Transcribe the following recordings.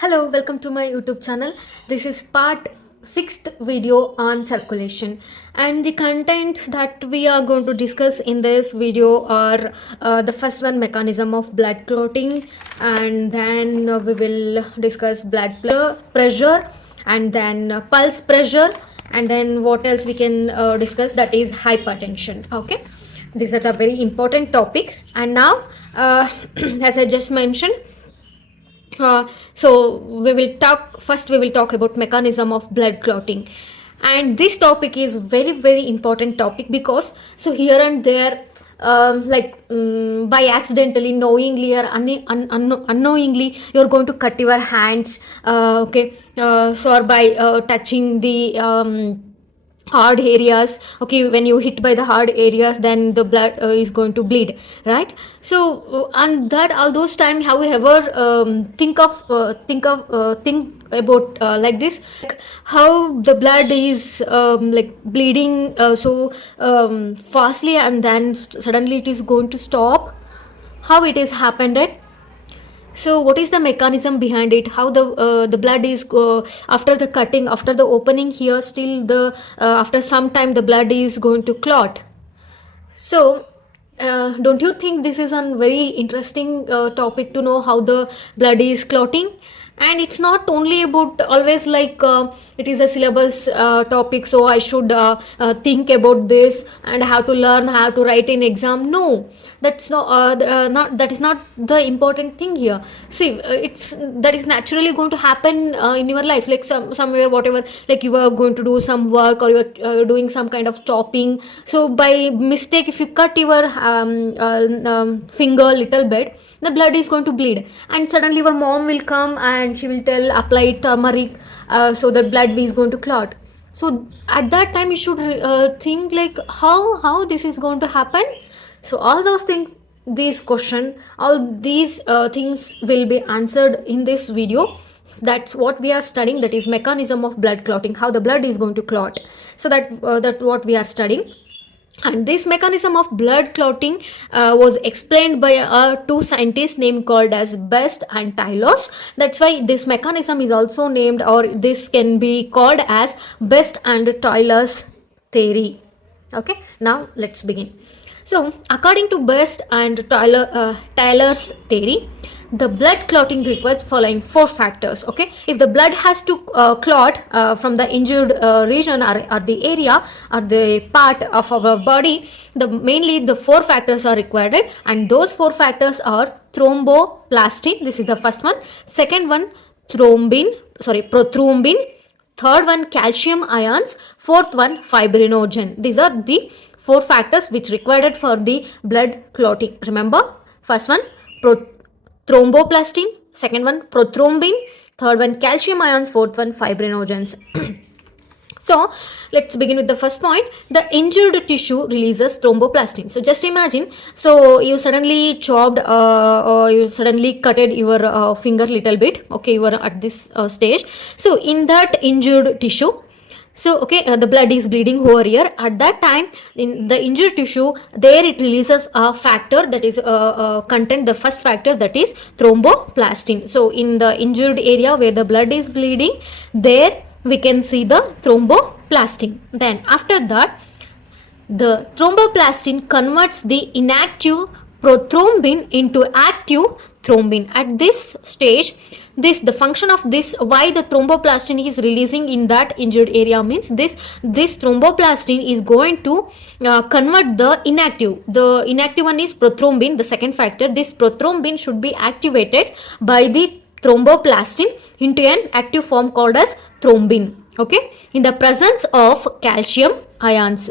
Hello, welcome to my YouTube channel. This is part 6th video on circulation, and the content that we are going to discuss in this video are the first one, mechanism of blood clotting, and then we will discuss blood pressure, and then pulse pressure, and then what else we can discuss, that is hypertension. Okay, these are the very important topics. And now as I just mentioned, so we will talk about mechanism of blood clotting, and this topic is very important topic, because so here and there, by accidentally, knowingly or unknowingly, you're going to cut your hands, or by touching the hard areas. Okay, when you hit by the hard areas, then the blood is going to bleed, right? So and that all those time, have you ever think about like this, like how the blood is like bleeding so fastly, and then suddenly it is going to stop? How it is happened, right? So what is the mechanism behind it? How the blood is after the cutting, after the opening here, still the after some time the blood is going to clot. So don't you think this is a very interesting topic to know how the blood is clotting? And it's not only about always like it is a syllabus topic, so I should think about this and have to learn how to write in exam. No, that's not that is not the important thing here. See, it's that is naturally going to happen in your life, like somewhere, whatever, like you are going to do some work, or you're doing some kind of chopping. So by mistake, if you cut your finger little bit, the blood is going to bleed, and suddenly your mom will come and she will tell, apply turmeric, so that blood is going to clot. So at that time you should think like how this is going to happen. So all those things, these question, all these things will be answered in this video. That's what we are studying, that is mechanism of blood clotting, how the blood is going to clot. So that what we are studying. And this mechanism of blood clotting was explained by two scientists named called as Best and Tylers. That's why this mechanism is also named, or this can be called as Best and Tylers theory. Okay, now let's begin. So according to Best and Tylers theory, the blood clotting requires following four factors. Okay, if the blood has to clot from the injured region, or the area, or the part of our body, mainly the four factors are required, and those four factors are thromboplastin, this is the first one. Second one, prothrombin. Third one, calcium ions. Fourth one, fibrinogen. These are the four factors which required for the blood clotting. Remember, first one, thromboplastin, second one, prothrombin, third one, calcium ions, fourth one, fibrinogens. So let's begin with the first point. The injured tissue releases thromboplastin. So just imagine, so you suddenly chopped or you suddenly cutted your finger little bit. Okay, you are at this stage. So in that injured tissue, so okay, the blood is bleeding over here. At that time, in the injured tissue, there it releases a factor, that is content, the first factor, that is thromboplastin. So in the injured area where the blood is bleeding, there we can see the thromboplastin. Then after that, the thromboplastin converts the inactive prothrombin into active thrombin. At this stage, the function of this, why the thromboplastin is releasing in that injured area, means this thromboplastin is going to convert the inactive one is prothrombin, the second factor. This prothrombin should be activated by the thromboplastin into an active form called as thrombin, okay, in the presence of calcium ions.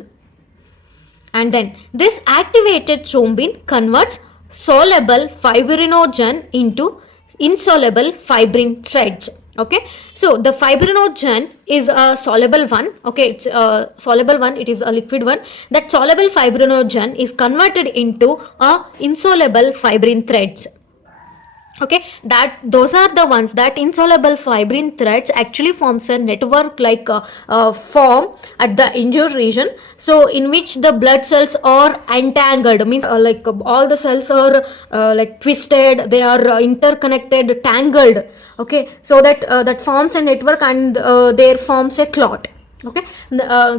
And then this activated thrombin converts soluble fibrinogen into insoluble fibrin threads. Okay, so the fibrinogen is a soluble one. Okay, it's a soluble one, it is a liquid one. That soluble fibrinogen is converted into a insoluble fibrin threads. Okay, that those are the ones that insoluble fibrin threads actually forms a network like form at the injured region, so in which the blood cells are entangled, means all the cells are like twisted, they are interconnected, tangled. Okay, so that that forms a network, and there forms a clot. Okay,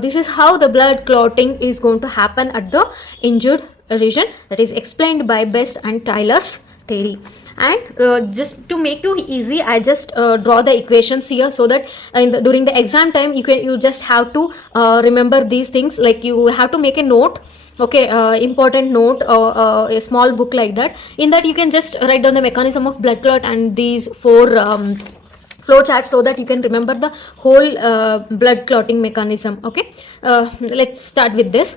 this is how the blood clotting is going to happen at the injured region. That is explained by Best and Tyler's theory. And just to make you easy, I just draw the equations here, so that during the exam time you just have to remember these things, like you have to make a note. Okay, important note, a small book like that. In that you can just write down the mechanism of blood clot and these four flow chart, so that you can remember the whole blood clotting mechanism. Okay, let's start with this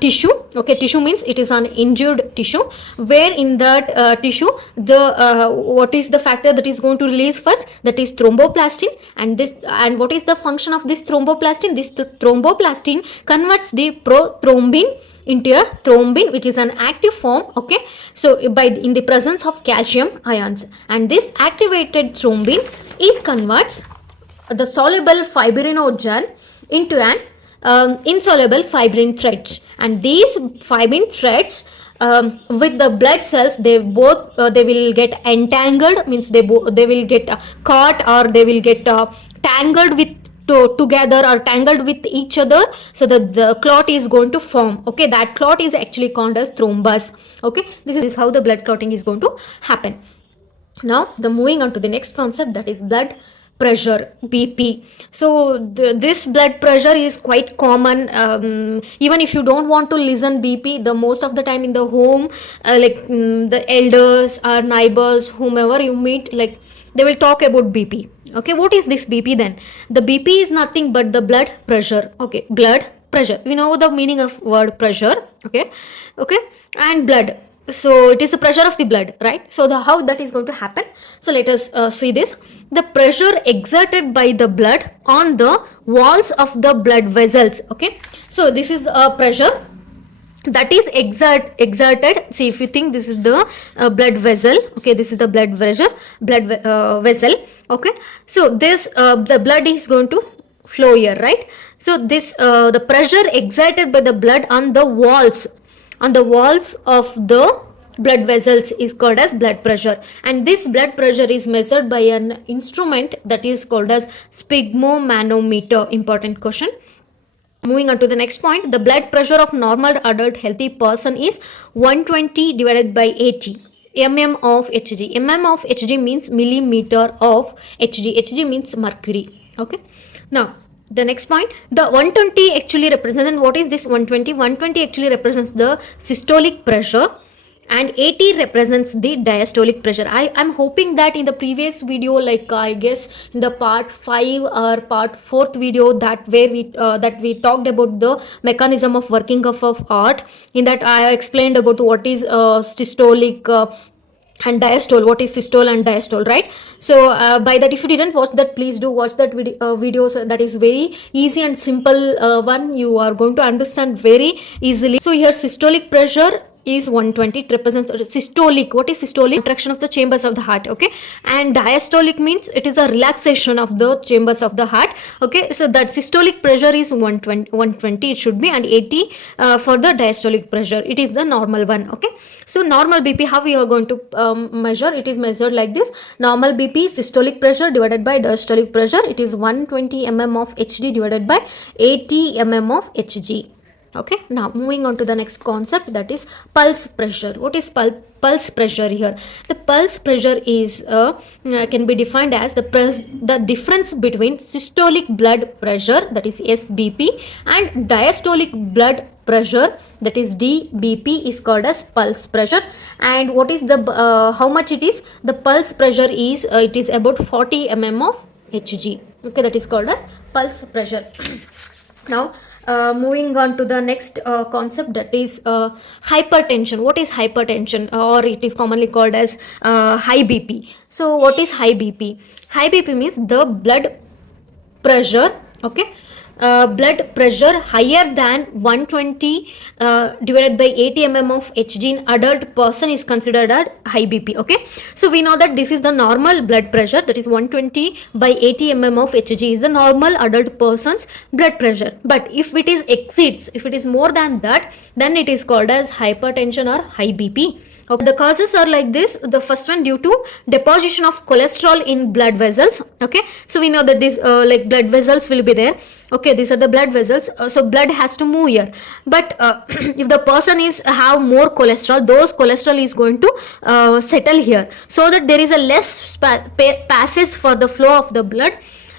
tissue. Okay, tissue means it is an injured tissue, where in that tissue the what is the factor that is going to release first? That is thromboplastin. And what is the function of this thromboplastin? This thromboplastin converts the prothrombin into a thrombin, which is an active form. Okay, so in the presence of calcium ions, and this activated thrombin is converts the soluble fibrinogen into an insoluble fibrin thread, and these fibrin threads with the blood cells, they both they will get entangled, means they will get caught, or they will get tangled with together, or tangled with each other, so that the clot is going to form. Okay, that clot is actually called as thrombus. Okay, this is how the blood clotting is going to happen. Now the moving on to the next concept, that is blood pressure, BP. So this blood pressure is quite common. Even if you don't want to listen BP, the most of the time in the home, the elders or neighbors, whomever you meet, like they will talk about BP. Okay, what is this BP then? The BP is nothing but the blood pressure. Okay, blood pressure, we know the meaning of word pressure. Okay, okay, and blood, so it is the pressure of the blood, right? So how that is going to happen, so let us see this. The pressure exerted by the blood on the walls of the blood vessels. Okay, so this is a pressure that is exerted. See, if you think this is the blood vessel. Okay, this is the blood vessel. Okay, so this the blood is going to flow here, right? So this the pressure exerted by the blood on the walls of the blood vessels is called as blood pressure, and this blood pressure is measured by an instrument that is called as sphygmomanometer. Important question. Moving on to the next point, the blood pressure of normal adult healthy person is 120 divided by 80 mm of Hg. Mm of Hg means millimeter of Hg. Hg means mercury. Okay. Now the next point, the 120 actually represents, and what is this 120? 120 actually represents the systolic pressure, and 80 represents the diastolic pressure. I am hoping that in the previous video, like I guess in the part 5 or part 4th video, that where we talked about the mechanism of working of heart, in that I explained about what is systolic and diastole, what is systole and diastole, right? So by that, if you didn't watch that, please do watch that videos. That is very easy and simple one, you are going to understand very easily. So here systolic pressure is 120. It represents systolic. What is systolic? Contraction of the chambers of the heart. Okay, and diastolic means it is a relaxation of the chambers of the heart. Okay, so that systolic pressure is 120 it should be, and 80 for the diastolic pressure, it is the normal one. Okay, so normal BP, how we are going to measure? It is measured like this. Normal BP, systolic pressure divided by diastolic pressure, it is 120 mm of Hg divided by 80 mm of Hg. Okay, now moving on to the next concept, that is pulse pressure. What is pulse pressure here? The pulse pressure is can be defined as the difference between systolic blood pressure, that is SBP, and diastolic blood pressure, that is DBP, is called as pulse pressure. And what is the how much it is? The pulse pressure is it is about 40 mm of Hg. Okay, that is called as pulse pressure. Now moving on to the next concept, that is hypertension. What is hypertension, or it is commonly called as high BP. So what is high BP? High BP means the blood pressure, okay, blood pressure higher than 120 divided by 80 of Hg in adult person is considered as high BP. Okay, so we know that this is the normal blood pressure, that is 120 by 80 of Hg is the normal adult person's blood pressure. But if it is exceeds, if it is more than that, then it is called as hypertension or high BP. Okay, the causes are like this. The first one, due to deposition of cholesterol in blood vessels. Okay, so we know that these like blood vessels will be there. Okay, these are the blood vessels. So blood has to move here, but if the person is have more cholesterol, those cholesterol is going to settle here, so that there is a less passage for the flow of the blood,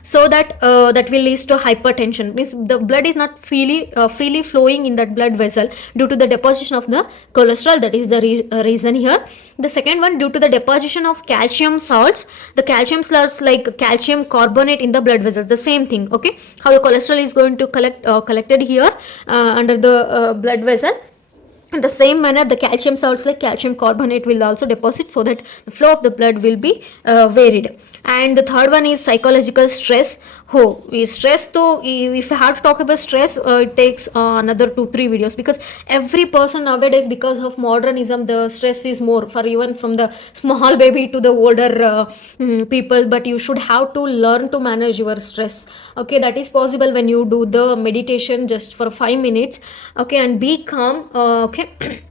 so that that will lead to hypertension. Means the blood is not freely flowing in that blood vessel due to the deposition of the cholesterol. That is the reason here. The second one, due to the deposition of calcium salts. The calcium salts like calcium carbonate in the blood vessels, the same thing. Okay, how the cholesterol is going to collected here under the blood vessel. In the same manner, the calcium salts like calcium carbonate will also deposit, so that the flow of the blood will be varied. And the third one is psychological stress. Stress though, if I have to talk about stress, it takes another 2-3 videos, because every person nowadays, because of modernism, the stress is more for even from the small baby to the older people. But you should have to learn to manage your stress. Okay, that is possible when you do the meditation just for 5 minutes. Okay, and be calm. Okay.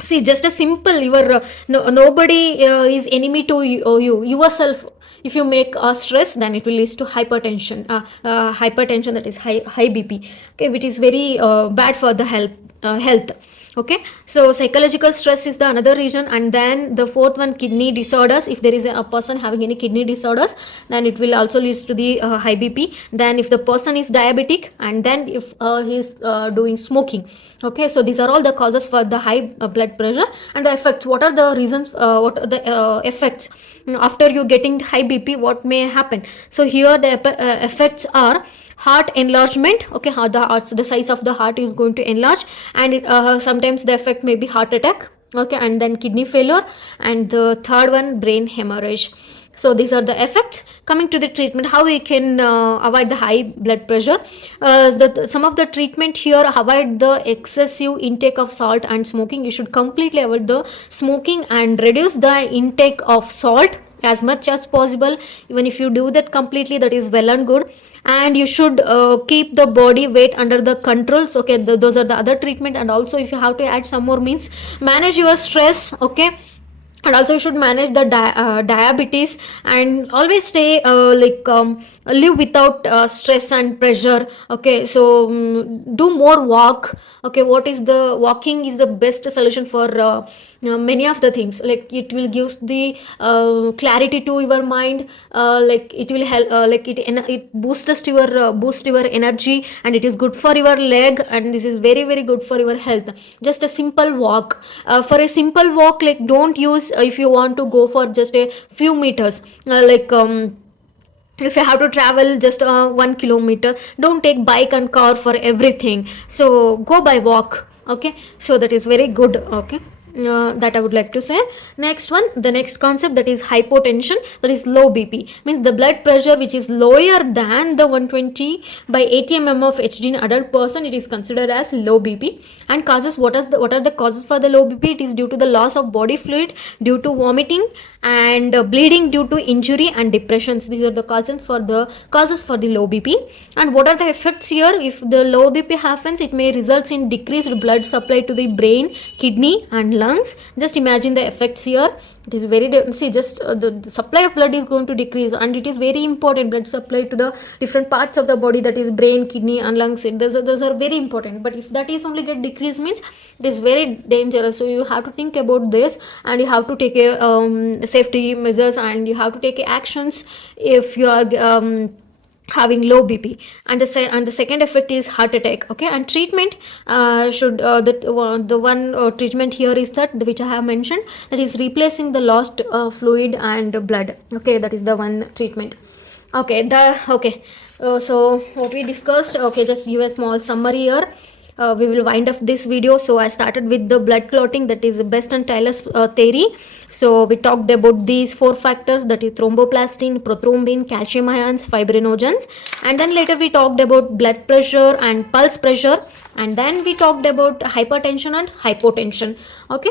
See, just a simple, your nobody is enemy to you yourself. If you make stress, then it will lead to hypertension. Hypertension, that is high BP. Okay, which is very bad for the health. Okay, so psychological stress is the another reason. And then the fourth one, kidney disorders. If there is a person having any kidney disorders, then it will also lead to the high BP. Then if the person is diabetic, and then if he is doing smoking. Okay, so these are all the causes for the high blood pressure. And the effects, what are the reasons, what are the effects after you getting high BP, what may happen? So here the effects are heart enlargement. Okay, how the size of the heart is going to enlarge, and it, sometimes the effect may be heart attack. Okay, and then kidney failure, and the third one, brain hemorrhage. So these are the effects. Coming to the treatment, how we can avoid the high blood pressure. Some of the treatment here, avoid the excessive intake of salt and smoking. You should completely avoid the smoking and reduce the intake of salt as much as possible. Even if you do that completely, that is well and good. And you should keep the body weight under the controls. Okay, those are the other treatment. And also, if you have to add some more, means manage your stress. Okay, and also you should manage the diabetes, and always stay live without stress and pressure. Okay, so do more walk. Okay, what is the walking is the best solution for many of the things. Like it will give the clarity to your mind. Like it will help, like it boosts your energy, and it is good for your leg, and this is very very good for your health. Just a simple walk. For a simple walk, like don't use, if you want to go for just a few meters, if you have to travel just 1 kilometer, don't take bike and car for everything, so go by walk. Okay, so that is very good. Okay, that I would like to say. Next one, the next concept, that is hypotension, that is low BP. Means the blood pressure which is lower than the 120 by 80 of Hg in adult person, it is considered as low BP. And causes, what are the causes for the low BP? It is due to the loss of body fluid, due to vomiting, and bleeding due to injury and depressions. These are the causes for the low BP. And what are the effects here? If the low BP happens, it may result in decreased blood supply to the brain, kidney and lungs. Just imagine the effects here. It is very just the supply of blood is going to decrease, and it is very important, blood supply to the different parts of the body, that is brain, kidney and lungs. Those are very important. But if that is only get decreased, means it is very dangerous. So you have to think about this, and you have to take a safety measures, and you have to take actions if you are having low BP. And the second effect is heart attack. Okay, and treatment should the one treatment here is that which I have mentioned, that is replacing the lost fluid and blood. Okay, that is the one treatment. Okay, so what we discussed, okay, just give a small summary here. we will wind up this video. So I started with the blood clotting, that is Best and Taylor's theory. So we talked about these four factors, that is thromboplastin, prothrombin, calcium ions, fibrinogens, and then later we talked about blood pressure and pulse pressure, and then we talked about hypertension and hypotension. Okay,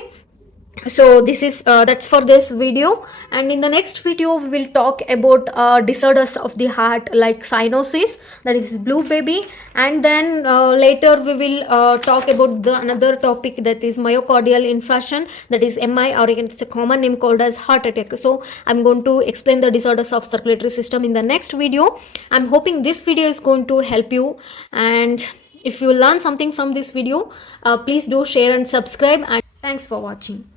so this is that's for this video, and in the next video we will talk about disorders of the heart like cyanosis, that is blue baby, and then later we will talk about the another topic, that is myocardial infarction, that is MI, or it's a common name called as heart attack. So I'm going to explain the disorders of circulatory system in the next video. I'm hoping this video is going to help you, and if you learn something from this video, please do share and subscribe, and thanks for watching.